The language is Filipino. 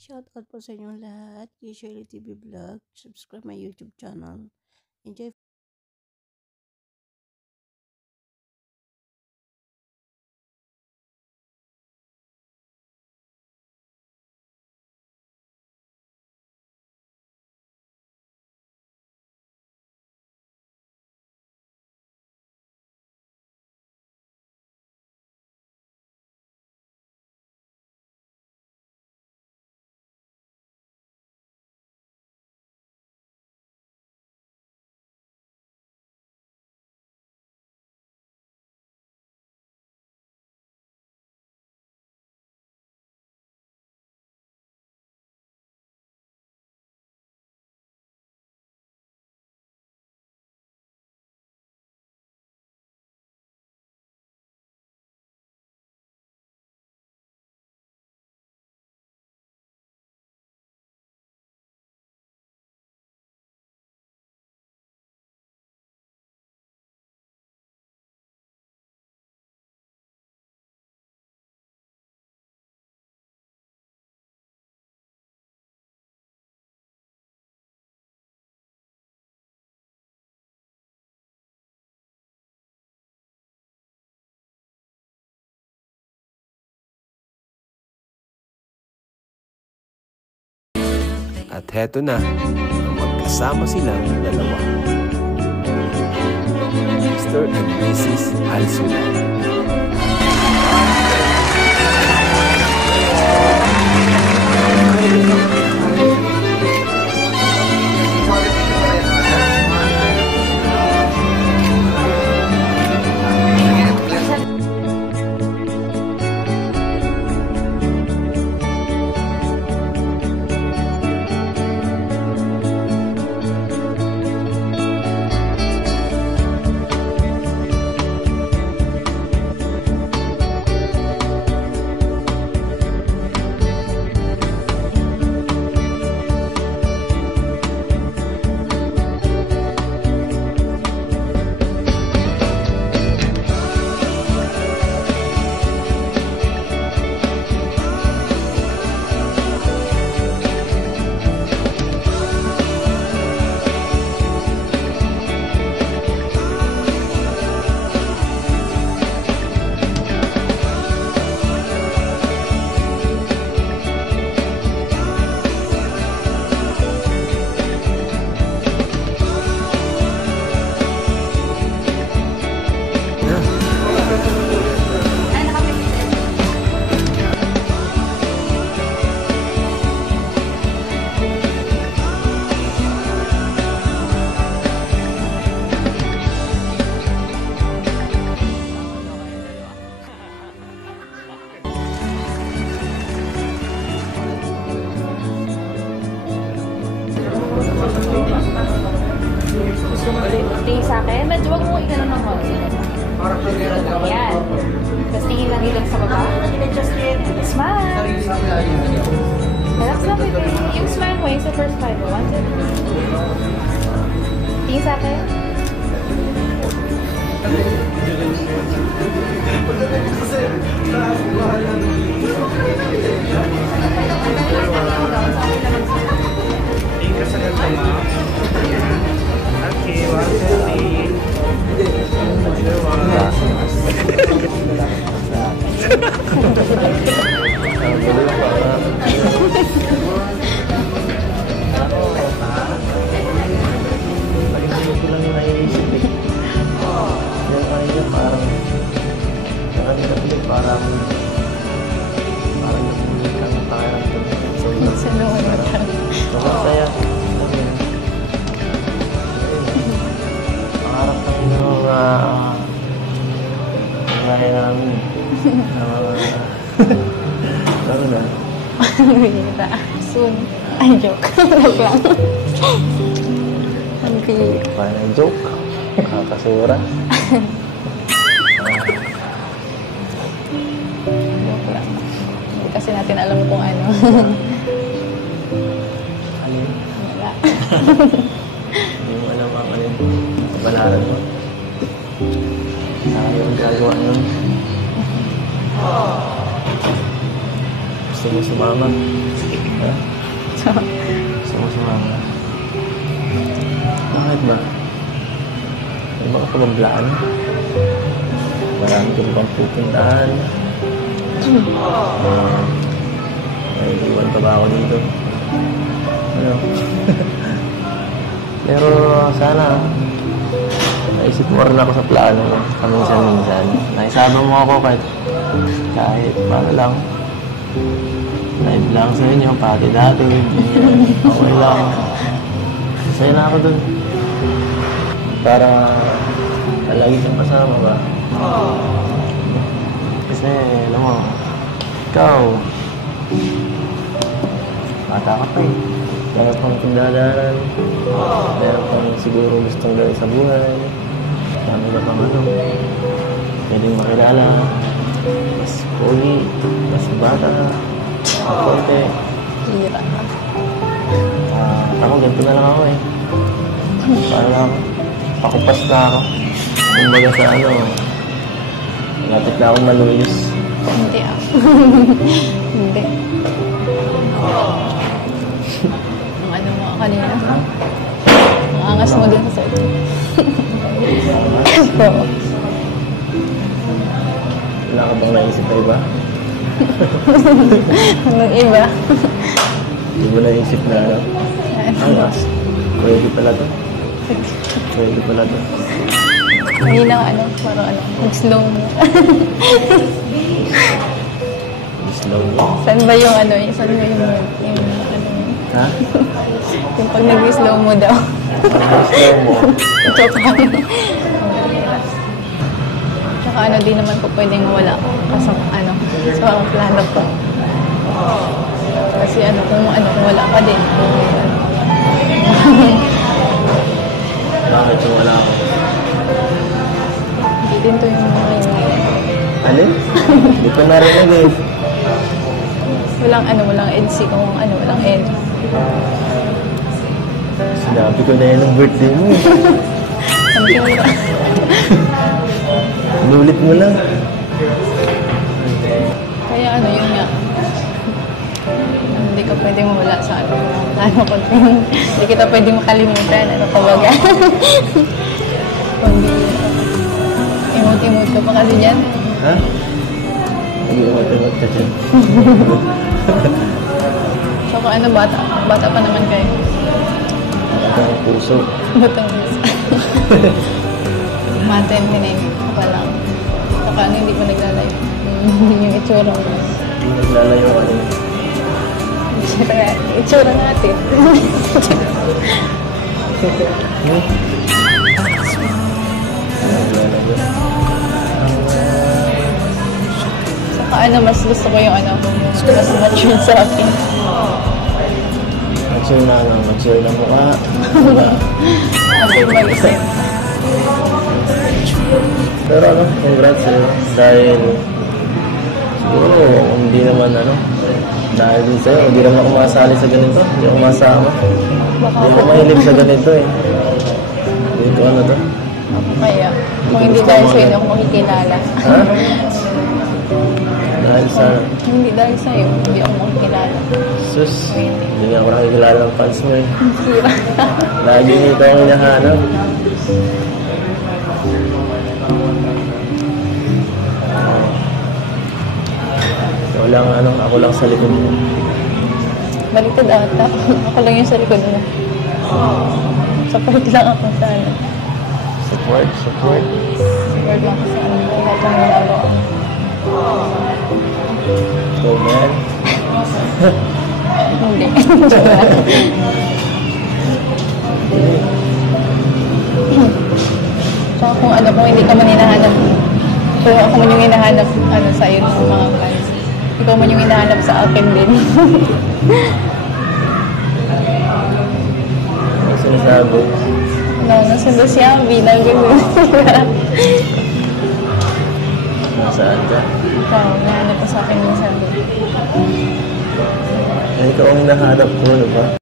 Shoutout po sa inyong lahat. Shirley TV Vlog. Subscribe my YouTube channel. Enjoy. At heto na, magkasama silang dalawa. Mr. and Mrs. Alsula. Tingin sa akin, medyo wag mo ikano ng konti. Ayan. Tapos tingin lang ilang sa baba. Smile! Relax lang, baby. Yung smile mo, yung sa first smile mo. 1, 2, 3. Tingin sa akin. Okay, 1, Soon. Ay, joke. Joke lang. Ang cute. Parang joke. Kakasura. Joke lang. Hindi kasi natin alam kung ano. Alin? Wala. Hindi mo alam ang alin. Balaran mo. Ayaw ang gagawa nun. Gusto mo sumama? Ha? Gusto mo sumama? Bakit ba? Ano ba kapagamblaan? Marami ka bang pupuntahan? May iwan pa ba ako dito? Ano? Pero sana naisip mo rin ako sa plano mo paminsan-minsan. Naisama mo ako kahit para lang live lang sa inyo, pati dati okay lang. Masaya na ako dun. Para lagi kang kasama ba? Kasi alam mo, ikaw bata ka pa eh. Meron pang pagdadaanan. Meron pang siguro gustong gawin sa buhay. Dami na pang ano. Pwedeng makilala. Mas pogi. Mas bata. Mas konti. Hira. Ako, ganito na lang ako eh. Para lang, pakupas na ako. Kumbaga sa ano, lapit na akong maluyos. Hindi ah. Hindi. Ang ano mo kanina. Ang angas mo dun sa ito. Oo. Wala ka bang naisip na iba? Anong iba? Hindi mo naisip na ano? Angas? Pwede pala to? Pwede pala to? Kanina ano, parang ano, mag-slow mo. Slow mo? Saan ba yung ano, saan ba yung ano, Ha? yung pag nag-slow mo daw. Slow mo? Joke lang. Tsaka ano, di naman po pwedeng mawala sa ano, sa mga plano ko. Kasi ano, kung wala ka din. Bakit yung wala ako? Hindi din to yung Alin? Hindi ko narinig eh. walang NC kung ano, walang N. Sinabi ko na yan ang birthday mo eh. Something ba? Inulit mo lang. Kaya ano, yun nga. Hindi ka pwedeng mawala sa ano. Ano ko, hindi kita pwedeng makalimutan. Ano ka baga? Kundi, imot-imot ka pa kasi dyan. Ha? Hindi ko matawag ka dyan. So, kung ano, bata pa naman kayo. Bata ng puso. Batang bisa. Matentinay ka pa lang. Saka ano, hindi pa naglalayo. Yung itsura mo. Hindi naglalayo ka rin. Itsura natin. Naglalayo. Saka ano, mas gusto ko yung ano, mas matured sa akin. Mature na ano, mature na mukha. Matured mag-isip. Pero ano, congrats sa'yo. Dahil siguro, hindi naman ano, dahil din sa'yo, hindi naman ako masali sa ganito. Hindi ako masama. Hindi ako mahilig sa ganito eh. Hindi ko ano to. Kaya, kung hindi dahil sa'yo, hindi ako makikilala. Ha? Dahil sa, Hindi dahil sa'yo, hindi ako makikilala. sus, hindi nga ako nakikilala ng fans mo eh. Sira. Lagi nito ang hinahanap. Ikaw lang ano, ako lang sa likod mo. Baliktad ata. Ako lang yung sa likod mo. Support lang ako sa ano. Support. Support lang ako sa ano. Lahat ng ginagawa ko. So man, Hindi. Tsaka kung ano, kung hindi ka man hinahanap, kung ako man yung hinahanap, ano, sa'yo ng mga fans. Ikaw man yung hinahanap sa akin din. may sinasabi. No, nasa siya, bilang gano'n. Nasaan ka? Ikaw, nahanap ko sa akin yung sabi. Ay, ikaw ang hinahanap ko, ano ba?